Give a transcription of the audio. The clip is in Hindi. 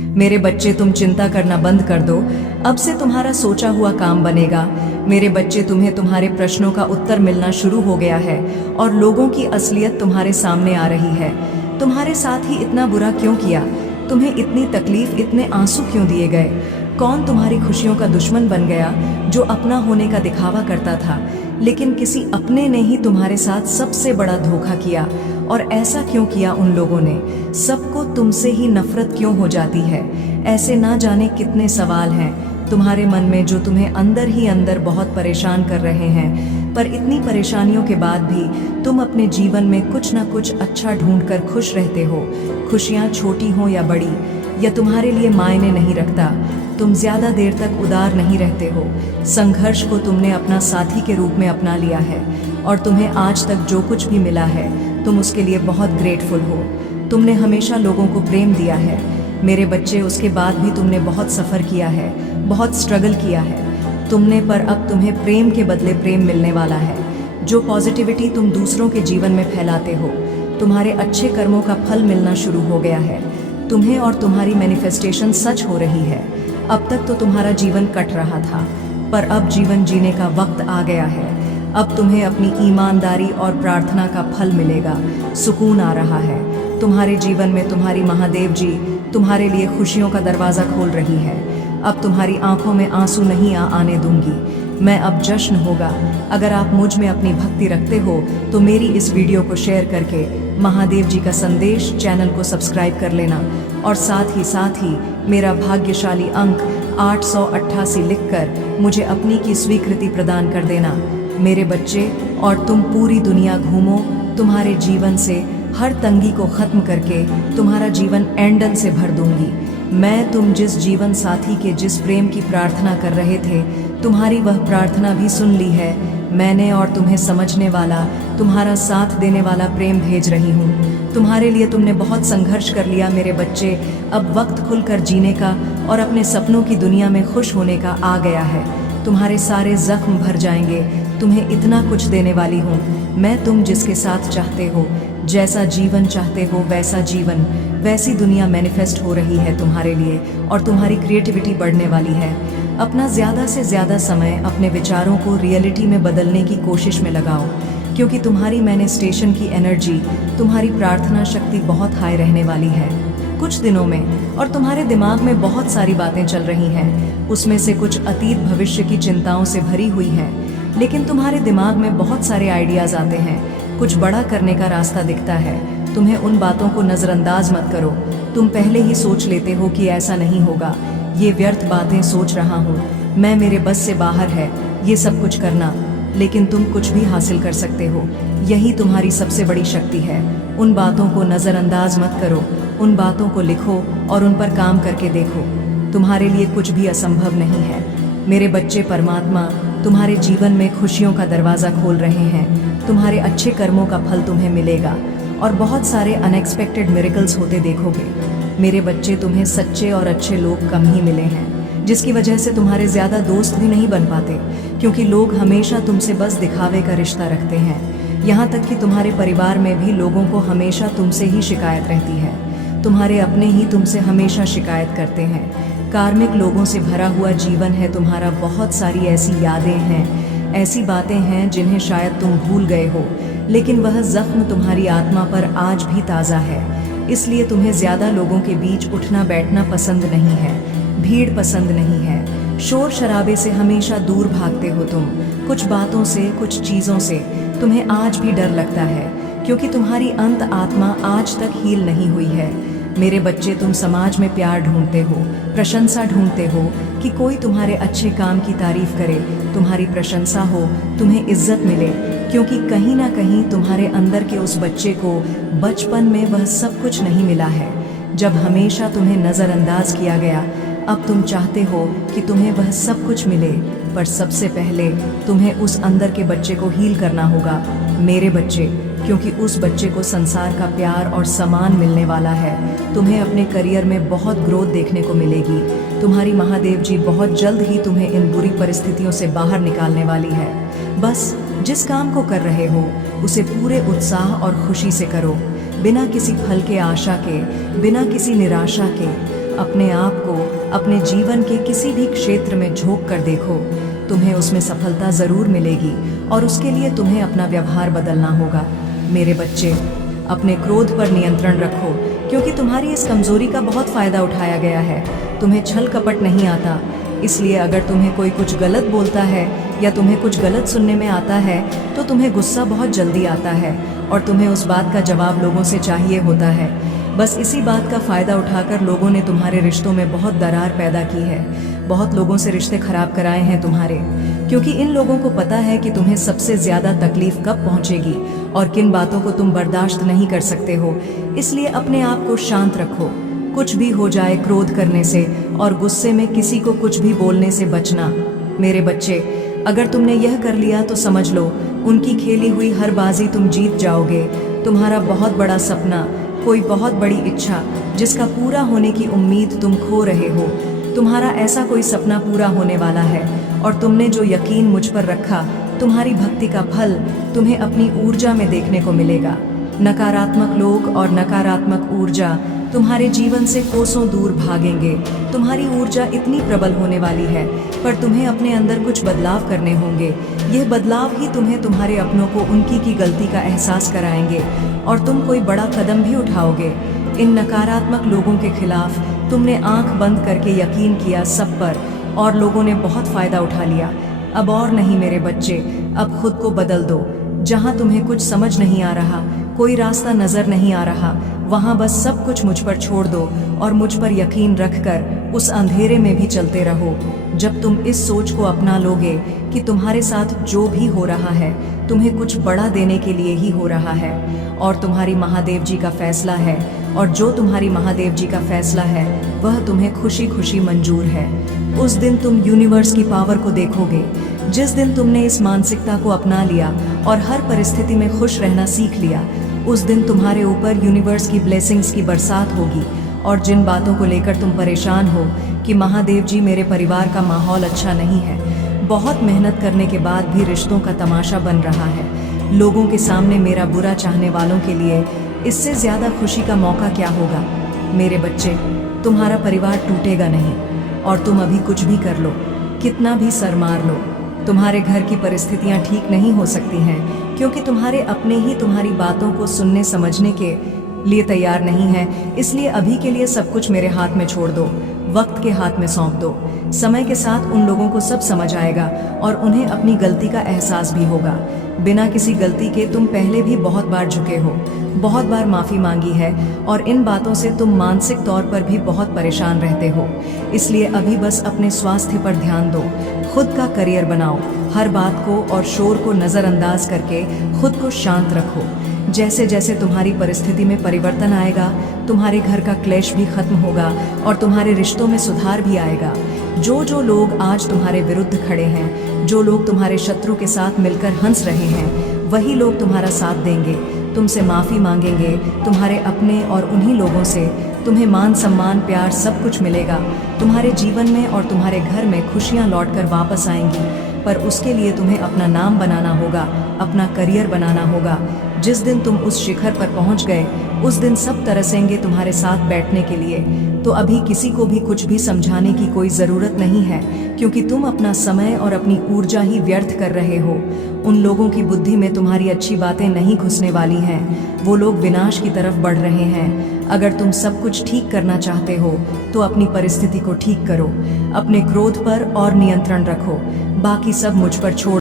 मेरे बच्चे, तुम चिंता करना बंद कर दो। अब से तुम्हारा सोचा हुआ काम बनेगा। मेरे बच्चे, तुम्हें तुम्हारे प्रश्नों का उत्तर मिलना शुरू हो गया है और लोगों की असलियत तुम्हारे सामने आ रही है। तुम्हारे साथ ही इतना बुरा क्यों किया? तुम्हें इतनी तकलीफ, इतने आंसू क्यों दिए गए? कौन तुम्हारी खुशियों का दुश्मन बन गया, जो अपना होने का दिखावा करता था? लेकिन किसी अपने ने ही तुम्हारे साथ सबसे बड़ा धोखा किया। और ऐसा क्यों किया उन लोगों ने? सबको तुमसे ही नफरत क्यों हो जाती है? ऐसे ना जाने कितने सवाल हैं तुम्हारे मन में, जो तुम्हें अंदर ही अंदर बहुत परेशान कर रहे हैं। पर इतनी परेशानियों के बाद भी तुम अपने जीवन में कुछ ना कुछ अच्छा ढूंढकर खुश रहते हो। खुशियाँ छोटी हों या बड़ी, यह तुम्हारे लिए मायने नहीं रखता। तुम ज्यादा देर तक उदार नहीं रहते हो। संघर्ष को तुमने अपना साथी के रूप में अपना लिया है और तुम्हें आज तक जो कुछ भी मिला है, तुम उसके लिए बहुत ग्रेटफुल हो। तुमने हमेशा लोगों को प्रेम दिया है मेरे बच्चे, उसके बाद भी तुमने बहुत सफ़र किया है, बहुत स्ट्रगल किया है तुमने। पर अब तुम्हें प्रेम के बदले प्रेम मिलने वाला है। जो पॉजिटिविटी तुम दूसरों के जीवन में फैलाते हो, तुम्हारे अच्छे कर्मों का फल मिलना शुरू हो गया है तुम्हें, और तुम्हारी मैनिफेस्टेशन सच हो रही है। अब तक तो तुम्हारा जीवन कट रहा था, पर अब जीवन जीने का वक्त आ गया है। अब तुम्हें अपनी ईमानदारी और प्रार्थना का फल मिलेगा। सुकून आ रहा है तुम्हारे जीवन में। तुम्हारी महादेव जी तुम्हारे लिए खुशियों का दरवाज़ा खोल रही है। अब तुम्हारी आंखों में आंसू नहीं आने दूंगी मैं, अब जश्न होगा। अगर आप मुझ में अपनी भक्ति रखते हो तो मेरी इस वीडियो को शेयर करके महादेव जी का संदेश चैनल को सब्सक्राइब कर लेना, और साथ ही मेरा भाग्यशाली अंक 888 लिखकर मुझे अपनी की स्वीकृति प्रदान कर देना मेरे बच्चे। और तुम पूरी दुनिया घूमो, तुम्हारे जीवन से हर तंगी को खत्म करके तुम्हारा जीवन एंडन से भर दूंगी मैं। तुम जिस जीवन साथी के, जिस प्रेम की प्रार्थना कर रहे थे, तुम्हारी वह प्रार्थना भी सुन ली है मैंने, और तुम्हें समझने वाला, तुम्हारा साथ देने वाला प्रेम भेज रही हूँ तुम्हारे लिए। तुमने बहुत संघर्ष कर लिया मेरे बच्चे, अब वक्त खुलकर जीने का और अपने सपनों की दुनिया में खुश होने का आ गया है। तुम्हारे सारे जख्म भर जाएंगे। तुम्हें इतना कुछ देने वाली हूँ मैं। तुम जिसके साथ चाहते हो, जैसा जीवन चाहते हो, वैसा जीवन, वैसी दुनिया मैनिफेस्ट हो रही है तुम्हारे लिए, और तुम्हारी क्रिएटिविटी बढ़ने वाली है। अपना ज़्यादा से ज़्यादा समय अपने विचारों को रियलिटी में बदलने की कोशिश में लगाओ, क्योंकि तुम्हारी मैनिफेस्टेशन की एनर्जी, तुम्हारी प्रार्थना शक्ति बहुत हाई रहने वाली है कुछ दिनों में। और तुम्हारे दिमाग में बहुत सारी बातें चल रही हैं, उसमें से कुछ अतीत भविष्य की चिंताओं से भरी हुई हैं, लेकिन तुम्हारे दिमाग में बहुत सारे आइडियाज़ आते हैं। कुछ बड़ा करने का रास्ता दिखता है तुम्हें। उन बातों को नज़रअंदाज मत करो। तुम पहले ही सोच लेते हो कि ऐसा नहीं होगा, ये व्यर्थ बातें सोच रहा हूँ मैं, मेरे बस से बाहर है ये सब कुछ करना। लेकिन तुम कुछ भी हासिल कर सकते हो, यही तुम्हारी सबसे बड़ी शक्ति है। उन बातों को नज़रअंदाज मत करो, उन बातों को लिखो और उन पर काम करके देखो। तुम्हारे लिए कुछ भी असंभव नहीं है मेरे बच्चे। परमात्मा तुम्हारे जीवन में खुशियों का दरवाज़ा खोल रहे हैं। तुम्हारे अच्छे कर्मों का फल तुम्हें मिलेगा और बहुत सारे अनएक्सपेक्टेड मिरेकल्स होते देखोगे मेरे बच्चे। तुम्हें सच्चे और अच्छे लोग कम ही मिले हैं, जिसकी वजह से तुम्हारे ज़्यादा दोस्त भी नहीं बन पाते, क्योंकि लोग हमेशा तुमसे बस दिखावे का रिश्ता रखते हैं। यहाँ तक कि तुम्हारे परिवार में भी लोगों को हमेशा तुमसे ही शिकायत रहती है। तुम्हारे अपने ही तुमसे हमेशा शिकायत करते हैं। कार्मिक लोगों से भरा हुआ जीवन है तुम्हारा। बहुत सारी ऐसी यादें हैं, ऐसी बातें हैं जिन्हें शायद तुम भूल गए हो, लेकिन वह जख्म तुम्हारी आत्मा पर आज भी ताज़ा है। इसलिए तुम्हें ज़्यादा लोगों के बीच उठना बैठना पसंद नहीं है, भीड़ पसंद नहीं है, शोर शराबे से हमेशा दूर भागते हो तुम। कुछ बातों से, कुछ चीज़ों से तुम्हें आज भी डर लगता है, क्योंकि तुम्हारी अंत आत्मा आज तक हील नहीं हुई है मेरे बच्चे। तुम समाज में प्यार ढूंढते हो, प्रशंसा ढूंढते हो, कि कोई तुम्हारे अच्छे काम की तारीफ करे, तुम्हारी प्रशंसा हो, तुम्हें इज्जत मिले, क्योंकि कहीं ना कहीं तुम्हारे अंदर के उस बच्चे को बचपन में वह सब कुछ नहीं मिला है, जब हमेशा तुम्हें नज़रअंदाज किया गया। अब तुम चाहते हो कि तुम्हें वह सब कुछ मिले, पर सबसे पहले तुम्हें उस अंदर के बच्चे को हील करना होगा मेरे बच्चे, क्योंकि उस बच्चे को संसार का प्यार और सम्मान मिलने वाला है। तुम्हें अपने करियर में बहुत ग्रोथ देखने को मिलेगी। तुम्हारी महादेव जी बहुत जल्द ही तुम्हें इन बुरी परिस्थितियों से बाहर निकालने वाली है। बस जिस काम को कर रहे हो उसे पूरे उत्साह और खुशी से करो, बिना किसी फल के आशा के, बिना किसी निराशा के। अपने आप को अपने जीवन के किसी भी क्षेत्र में झोंक कर देखो, तुम्हें उसमें सफलता जरूर मिलेगी और उसके लिए तुम्हें अपना व्यवहार बदलना होगा। मेरे बच्चे, अपने क्रोध पर नियंत्रण रखो, क्योंकि तुम्हारी इस कमजोरी का बहुत फायदा उठाया गया है। तुम्हें छल कपट नहीं आता, इसलिए अगर तुम्हें कोई कुछ गलत बोलता है या तुम्हें कुछ गलत सुनने में आता है तो तुम्हें गुस्सा बहुत जल्दी आता है और तुम्हें उस बात का जवाब लोगों से चाहिए होता है। बस इसी बात का फायदा उठाकर लोगों ने तुम्हारे रिश्तों में बहुत दरार पैदा की है। बहुत लोगों से रिश्ते खराब कराए हैं तुम्हारे, क्योंकि इन लोगों को पता है कि तुम्हें सबसे ज्यादा तकलीफ कब पहुंचेगी और किन बातों को तुम बर्दाश्त नहीं कर सकते हो। इसलिए अपने आप को शांत रखो। कुछ भी हो जाए, क्रोध करने से और गुस्से में किसी को कुछ भी बोलने से बचना। मेरे बच्चे, अगर तुमने यह कर लिया तो समझ लो उनकी खेली हुई हर बाजी तुम जीत जाओगे। तुम्हारा बहुत बड़ा सपना, कोई बहुत बड़ी इच्छा जिसका पूरा होने की उम्मीद तुम खो रहे हो, तुम्हारा ऐसा कोई सपना पूरा होने वाला है और तुमने जो यकीन मुझ पर रखा, तुम्हारी भक्ति का फल तुम्हें अपनी ऊर्जा में देखने को मिलेगा। नकारात्मक लोग और नकारात्मक ऊर्जा तुम्हारे जीवन से कोसों दूर भागेंगे। तुम्हारी ऊर्जा इतनी प्रबल होने वाली है, पर तुम्हें अपने अंदर कुछ बदलाव करने होंगे। यह बदलाव ही तुम्हें तुम्हारे अपनों को उनकी की गलती का एहसास कराएंगे और तुम कोई बड़ा कदम भी उठाओगे। इन नकारात्मक लोगों के खिलाफ तुमने आंख बंद करके यकीन किया सब पर, और लोगों ने बहुत फायदा उठा लिया। अब और नहीं मेरे बच्चे, अब खुद को बदल दो। जहां तुम्हें कुछ समझ नहीं आ रहा, कोई रास्ता नजर नहीं आ रहा, वहां बस सब कुछ मुझ पर छोड़ दो और मुझ पर यकीन रखकर उस अंधेरे में भी चलते रहो। जब तुम इस सोच को अपना लोगे कि तुम्हारे साथ जो भी हो रहा है तुम्हें कुछ बड़ा देने के लिए ही हो रहा है और तुम्हारी महादेव जी का फैसला है, और जो तुम्हारी महादेव जी का फैसला है वह तुम्हें खुशी खुशी मंजूर है, उस दिन तुम यूनिवर्स की पावर को देखोगे। जिस दिन तुमने इस मानसिकता को अपना लिया और हर परिस्थिति में खुश रहना सीख लिया, उस दिन तुम्हारे ऊपर यूनिवर्स की ब्लेसिंग्स की बरसात होगी। और जिन बातों को लेकर तुम परेशान हो कि महादेव जी मेरे परिवार का माहौल अच्छा नहीं है, बहुत मेहनत करने के बाद भी रिश्तों का तमाशा बन रहा है, लोगों के सामने मेरा बुरा चाहने वालों के लिए इससे ज्यादा खुशी का मौका क्या होगा। मेरे बच्चे, तुम्हारा परिवार टूटेगा नहीं, और तुम अभी कुछ भी कर लो, कितना भी सर मार लो, तुम्हारे घर की परिस्थितियां ठीक नहीं हो सकती हैं, क्योंकि तुम्हारे अपने ही तुम्हारी बातों को सुनने समझने के लिए तैयार नहीं है। इसलिए अभी के लिए सब कुछ मेरे हाथ में छोड़ दो, वक्त के हाथ में सौंप दो। समय के साथ उन लोगों को सब समझ आएगा और उन्हें अपनी गलती का एहसास भी होगा। बिना किसी गलती के तुम पहले भी बहुत बार झुके हो, बहुत बार माफी मांगी है, और इन बातों से तुम मानसिक तौर पर भी बहुत परेशान रहते हो। इसलिए अभी बस अपने स्वास्थ्य पर ध्यान दो, खुद का करियर बनाओ, हर बात को और शोर को नजरअंदाज करके खुद को शांत रखो। जैसे जैसे तुम्हारी परिस्थिति में परिवर्तन आएगा, तुम्हारे घर का क्लेश भी खत्म होगा और तुम्हारे रिश्तों में सुधार भी आएगा। जो जो लोग आज तुम्हारे विरुद्ध खड़े हैं, जो लोग तुम्हारे शत्रु के साथ मिलकर हंस रहे हैं, वही लोग तुम्हारा साथ देंगे, तुमसे माफी मांगेंगे। तुम्हारे अपने और उन्हीं लोगों से तुम्हें मान सम्मान प्यार सब कुछ मिलेगा। तुम्हारे जीवन में और तुम्हारे घर में खुशियां लौटकर वापस आएंगी, पर उसके लिए तुम्हें अपना नाम बनाना होगा, अपना करियर बनाना होगा। जिस दिन तुम उस शिखर पर पहुंच गए, उस दिन सब तरसेंगे तुम्हारे साथ बैठने के लिए। तो अभी किसी को भी कुछ भी समझाने की कोई ज़रूरत नहीं है, क्योंकि तुम अपना समय और अपनी ऊर्जा ही व्यर्थ कर रहे हो। उन लोगों की बुद्धि में तुम्हारी अच्छी बातें नहीं घुसने वाली हैं, वो लोग विनाश की तरफ बढ़ रहे हैं। अगर तुम सब कुछ ठीक करना चाहते हो तो अपनी परिस्थिति को ठीक करो, अपने क्रोध पर और नियंत्रण रखो, बाकी सब मुझ पर छोड़